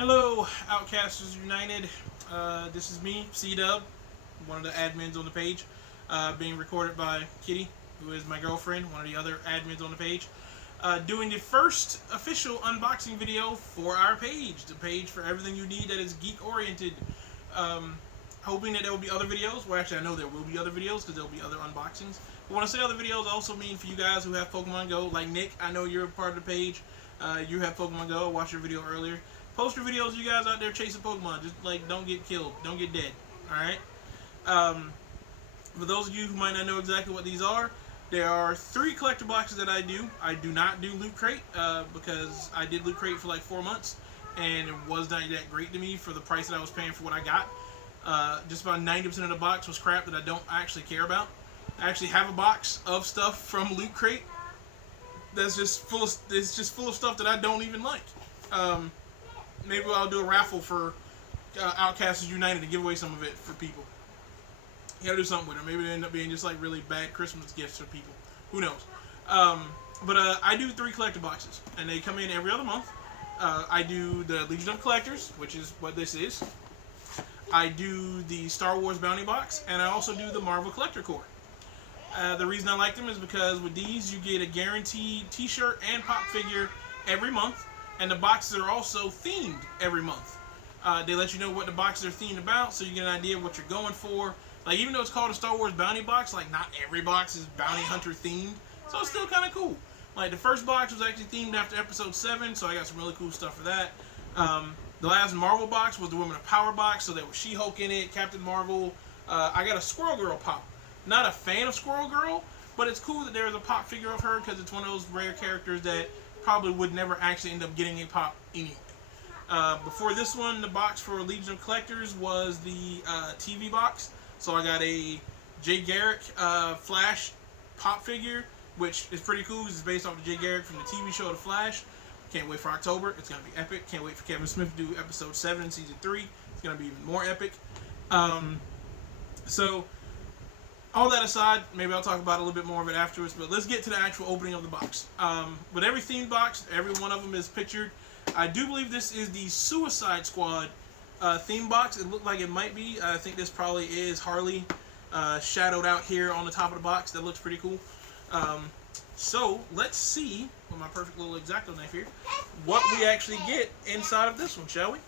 Hello, Outcasters United. This is me, C-Dub, one of the admins on the page, being recorded by Kitty, who is my girlfriend, one of the other admins on the page, doing the first official unboxing video for our page, the page for everything you need that is geek-oriented. Hoping that there will be other videos. Well, actually, I know there will be other videos because there will be other unboxings. But when I say other videos, I also mean for you guys who have Pokemon Go, like Nick, I know you're a part of the page. You have Pokemon Go. I watched your video earlier. Post your videos, you guys out there chasing Pokemon. Just like don't get killed, don't get dead. All right. For those of you who might not know exactly what these are, there are 3 collector boxes that I do. I do not do Loot Crate because I did Loot Crate for like 4 months and it was not that great to me for the price that I was paying for what I got. Just about 90% of the box was crap that I don't actually care about. I actually have a box of stuff from Loot Crate that's just full of stuff that I don't even like. Maybe I'll do a raffle for Outcasters United to give away some of it for people. You gotta do something with it. Maybe they end up being just like really bad Christmas gifts for people. Who knows? But I do 3 collector boxes, and they come in every other month. I do the Legion of Collectors, which is what this is. I do the Star Wars Bounty Box, and I also do the Marvel Collector Core. The reason I like them is because with these, you get a guaranteed t-shirt and pop figure every month, and the boxes are also themed every month. They let you know what the boxes are themed about, so you get an idea of what you're going for. Like, even though it's called a Star Wars Bounty Box, like, not every box is Bounty Hunter themed, so it's still kind of cool. Like, the first box was actually themed after Episode 7, so I got some really cool stuff for that. The last Marvel box was the Women of Power box, so there was She-Hulk in it, Captain Marvel. I got a Squirrel Girl pop. Not a fan of Squirrel Girl, but it's cool that there is a pop figure of her because it's one of those rare characters that probably would never actually end up getting a pop anyway. Before this one, the box for Legion of Collectors was the TV box. So I got a Jay Garrick Flash pop figure, which is pretty cool because it's based off of Jay Garrick from the TV show The Flash. Can't wait for October. It's going to be epic. Can't wait for Kevin Smith to do episode 7 in season 3. It's going to be even more epic. So, all that aside, maybe I'll talk about a little bit more of it afterwards, but let's get to the actual opening of the box. With every themed box, every one of them is pictured. I do believe this is the Suicide Squad theme box. It looked like it might be. I think this probably is Harley shadowed out here on the top of the box. That looks pretty cool. So, let's see, with my perfect little X-Acto knife here, what we actually get inside of this one, shall we?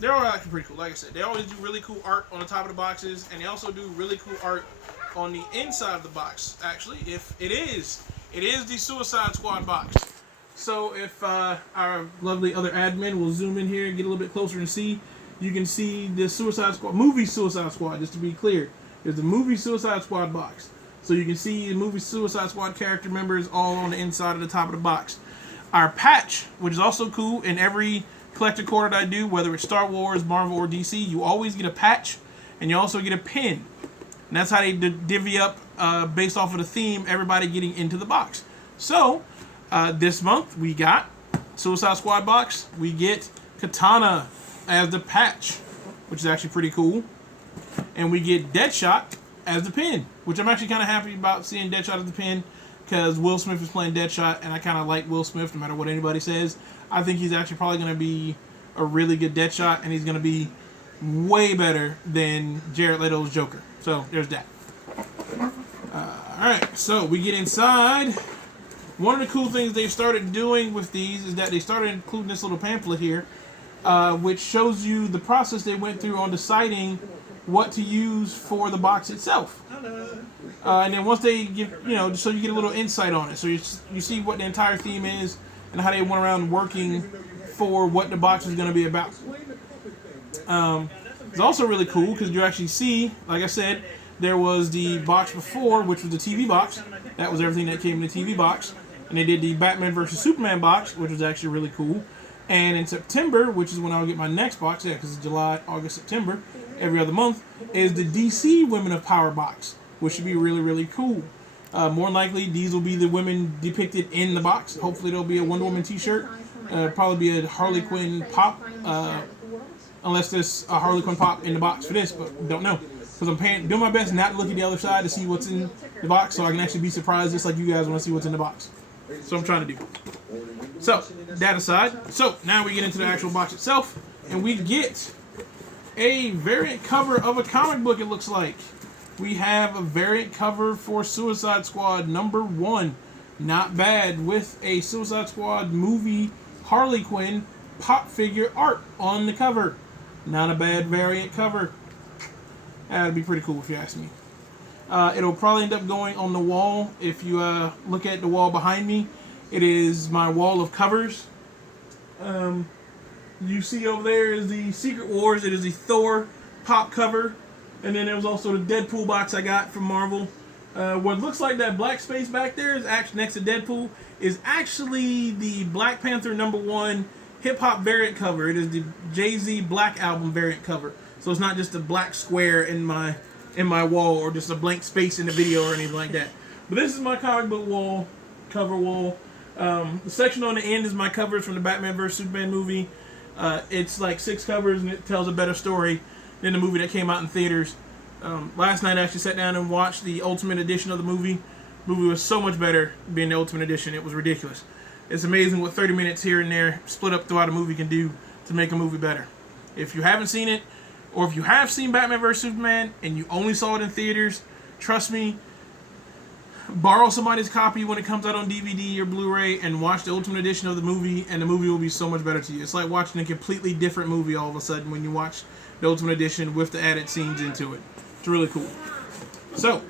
They're all actually pretty cool. Like I said, they always do really cool art on the top of the boxes, and they also do really cool art on the inside of the box, actually. If it is the Suicide Squad box. So if our lovely other admin will zoom in here and get a little bit closer and see, you can see the Suicide Squad, movie Suicide Squad, just to be clear. There's the movie Suicide Squad box. So you can see the movie Suicide Squad character members all on the inside of the top of the box. Our patch, which is also cool, in every collector core that I do, whether it's Star Wars, Marvel, or DC, you always get a patch, and you also get a pin. And that's how they divvy up, based off of the theme, everybody getting into the box. So, this month, we got Suicide Squad box. We get Katana as the patch, which is actually pretty cool. And we get Deadshot as the pin, which I'm actually kind of happy about seeing Deadshot as the pin, because Will Smith is playing Deadshot, and I kind of like Will Smith no matter what anybody says. I think he's actually probably going to be a really good Deadshot, and he's going to be way better than Jared Leto's Joker. So, there's that. Alright, so we get inside. One of the cool things they've started doing with these is that they started including this little pamphlet here, which shows you the process they went through on deciding what to use for the box itself. And then once they give, so you get a little insight on it. So you see what the entire theme is and how they went around working for what the box is going to be about. It's also really cool because you actually see, like I said, there was the box before, which was the TV box. That was everything that came in the TV box. And they did the Batman vs. Superman box, which was actually really cool. And in September, which is when I'll get my next box, because it's July, August, September, every other month, is the DC Women of Power box, which should be really, really cool. More than likely, these will be the women depicted in the box. Hopefully, there'll be a Wonder Woman t-shirt. Probably be a Harley Quinn pop, unless there's a Harley Quinn pop in the box for this, but don't know. Because I'm doing my best not to look at the other side to see what's in the box, so I can actually be surprised just like you guys want to see what's in the box. So I'm trying to do. So, that aside, so now we get into the actual box itself, and we get a variant cover of a comic book, it looks like. We have a variant cover for Suicide Squad #1. Not bad, with a Suicide Squad movie Harley Quinn pop figure art on the cover. Not a bad variant cover. That'd be pretty cool if you ask me. It'll probably end up going on the wall. If you look at the wall behind me, it is my wall of covers. You see over there is the Secret Wars. It is the Thor pop cover. And then there was also the Deadpool box I got from Marvel. What looks like that black space back there is actually next to Deadpool is actually the Black Panther #1 hip hop variant cover. It is the Jay-Z Black Album variant cover. So it's not just a black square in my wall or just a blank space in the video or anything like that. But this is my comic book wall, cover wall. The section on the end is my covers from the Batman vs Superman movie. It's like 6 covers and it tells a better story than the movie that came out in theaters. Last night I actually sat down and watched the Ultimate Edition of the movie. The movie was so much better being the Ultimate Edition. It was ridiculous. It's amazing what 30 minutes here and there split up throughout a movie can do to make a movie better. If you haven't seen it, or if you have seen Batman vs Superman and you only saw it in theaters, trust me, borrow somebody's copy when it comes out on DVD or Blu-ray and watch the Ultimate Edition of the movie, and the movie will be so much better to you. It's like watching a completely different movie all of a sudden when you watch the Ultimate Edition with the added scenes into it. It's really cool. So,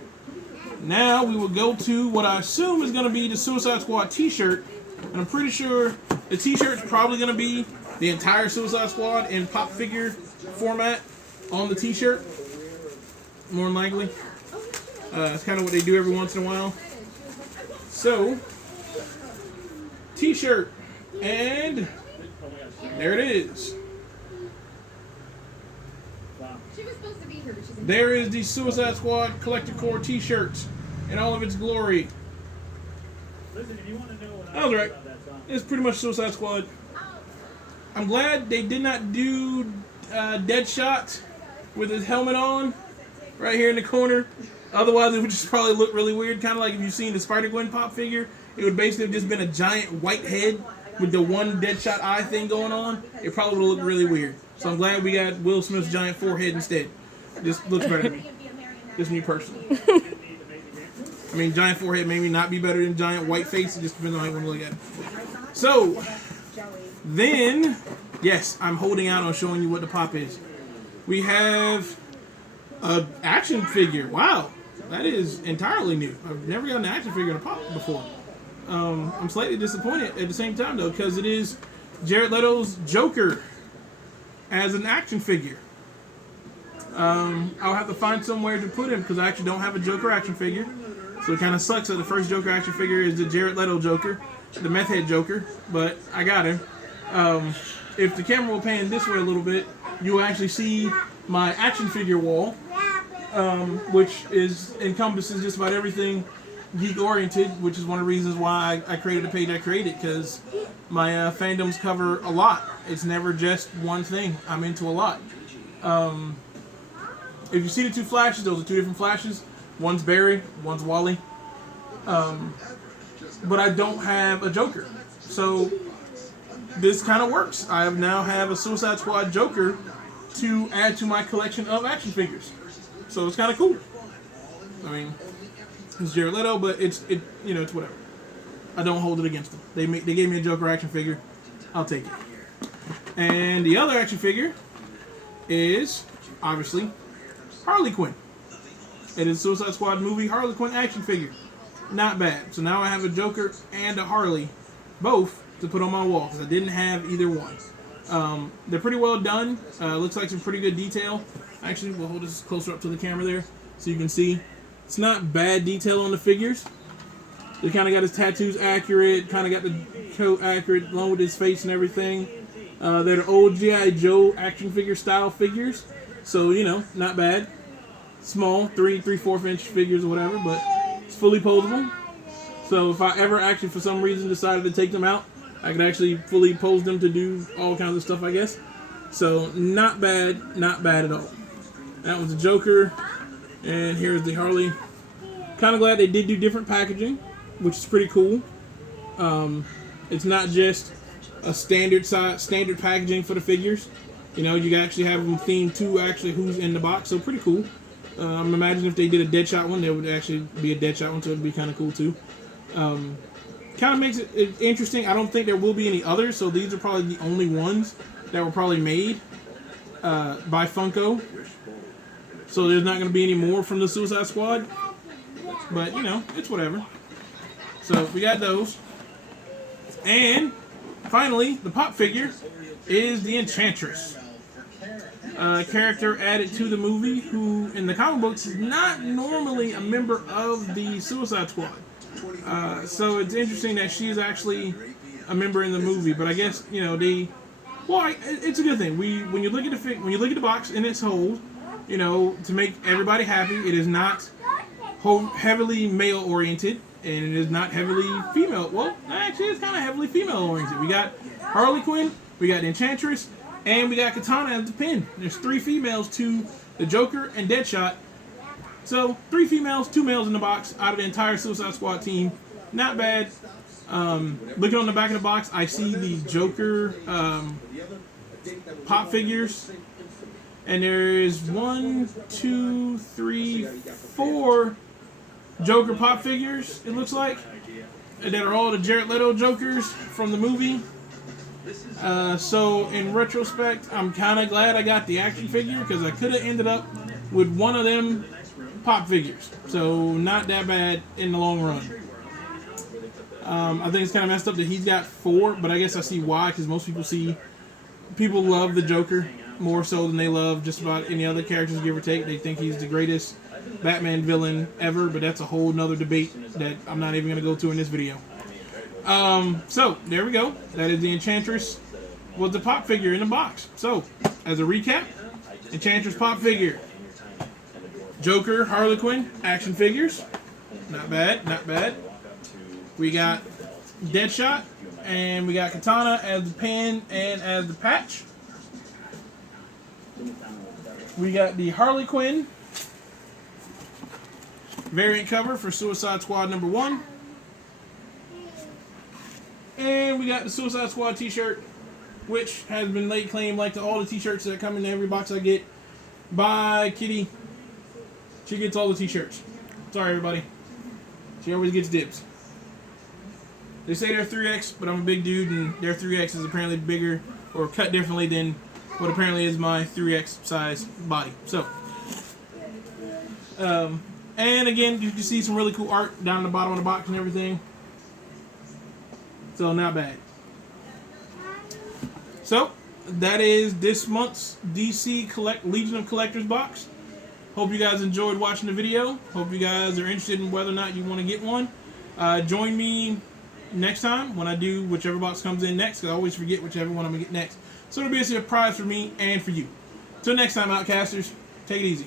now we will go to what I assume is going to be the Suicide Squad t-shirt. And I'm pretty sure the t-shirt's probably going to be the entire Suicide Squad in pop figure format on the t-shirt. More than likely. It's kind of what they do every once in a while. So, t-shirt. And there it is. There is the Suicide Squad Collector Core t-shirt in all of its glory. I was right. It's pretty much Suicide Squad. I'm glad they did not do Deadshot with his helmet on right here in the corner. Otherwise, it would just probably look really weird. Kind of like if you've seen the Spider-Gwen pop figure. It would basically have just been a giant white head with the one Deadshot eye thing going on. It probably would look really weird. So I'm glad we got Will Smith's giant forehead instead. Just looks better to me. Just me personally. I mean, giant forehead maybe not be better than giant white face. It just depends on how you want to look at it. So, then, yes, I'm holding out on showing you what the pop is. We have an action figure. Wow, that is entirely new. I've never gotten an action figure in a pop before. I'm slightly disappointed at the same time, though, because it is Jared Leto's Joker as an action figure. I'll have to find somewhere to put him because I actually don't have a Joker action figure. So it kind of sucks that the first Joker action figure is the Jared Leto Joker, the meth head Joker, but I got him. If the camera will pan this way a little bit, you will actually see my action figure wall, which encompasses just about everything geek oriented, which is one of the reasons why I created the page I created, because my fandoms cover a lot. It's never just one thing. I'm into a lot. If you see the 2 Flashes, those are 2 different Flashes. One's Barry, one's Wally. But I don't have a Joker. So this kind of works. I now have a Suicide Squad Joker to add to my collection of action figures. So it's kind of cool. I mean, it's Jared Leto, but it's whatever. I don't hold it against them. They gave me a Joker action figure. I'll take it. And the other action figure is obviously Harley Quinn. It is Suicide Squad movie Harley Quinn action figure. Not bad. So now I have a Joker and a Harley, both to put on my wall because I didn't have either one. They're pretty well done. Looks like some pretty good detail. Actually, we'll hold this closer up to the camera there so you can see. It's not bad detail on the figures. They kind of got his tattoos accurate, kind of got the coat accurate, along with his face and everything. They're the old G.I. Joe action figure style figures. So, not bad. Small, 3/4 inch figures or whatever, but it's fully posable. So if I ever actually, for some reason, decided to take them out, I could actually fully pose them to do all kinds of stuff, I guess. So not bad at all. That was the Joker, and here's the Harley. Kind of glad they did do different packaging, which is pretty cool. It's not just a standard packaging for the figures. You know, you actually have them themed to actually who's in the box, so pretty cool. I'm imagining if they did a Deadshot one, there would actually be a Deadshot one, so it'd be kind of cool too. Kind of makes it interesting. I don't think there will be any others, so these are probably the only ones that were probably made by Funko. So there's not going to be any more from the Suicide Squad, but you know, it's whatever. So we got those, and finally, the pop figure is the Enchantress. A character added to the movie who, in the comic books, is not normally a member of the Suicide Squad. So it's interesting that she's actually a member in the movie. But I guess it's a good thing. When you look at the box in its whole, you know, to make everybody happy, it is not heavily male oriented, and it is not heavily female. Well, actually, it's kind of heavily female oriented. We got Harley Quinn, we got the Enchantress, and we got Katana as the pin. There's 3 females to the Joker and Deadshot. So 3 females, 2 males in the box out of the entire Suicide Squad team. Not bad. Looking on the back of the box, I see the Joker pop figures. And there's 1, 2, 3, 4 Joker pop figures, it looks like. That are all the Jared Leto Jokers from the movie. So in retrospect, I'm kind of glad I got the action figure because I could have ended up with one of them pop figures. So not that bad in the long run. I think it's kind of messed up that he's got 4, but I guess I see why, because most people love the Joker more so than they love just about any other characters, give or take. They think he's the greatest Batman villain ever, but that's a whole nother debate that I'm not even going to go to in this video. So there we go. That is the Enchantress with the pop figure in the box. So as a recap, Enchantress pop figure, Joker, Harley Quinn action figures, not bad, not bad. We got Deadshot, and we got Katana as the pin and as the patch. We got the Harley Quinn variant cover for Suicide Squad #1. And we got the Suicide Squad t-shirt, which has been late claimed, like all the t-shirts that come in every box I get, by Kitty. She gets all the t-shirts. Sorry, everybody. She always gets dibs. They say they're 3X, but I'm a big dude, and their 3X is apparently bigger, or cut differently than what apparently is my 3X size body. So, and again, you can see some really cool art down the bottom of the box and everything. So, not bad. So, that is this month's DC Legion of Collectors box. Hope you guys enjoyed watching the video. Hope you guys are interested in whether or not you want to get one. Join me next time when I do whichever box comes in next, because I always forget whichever one I'm going to get next. So it'll be a surprise for me and for you. Till next time, Outcasters, take it easy.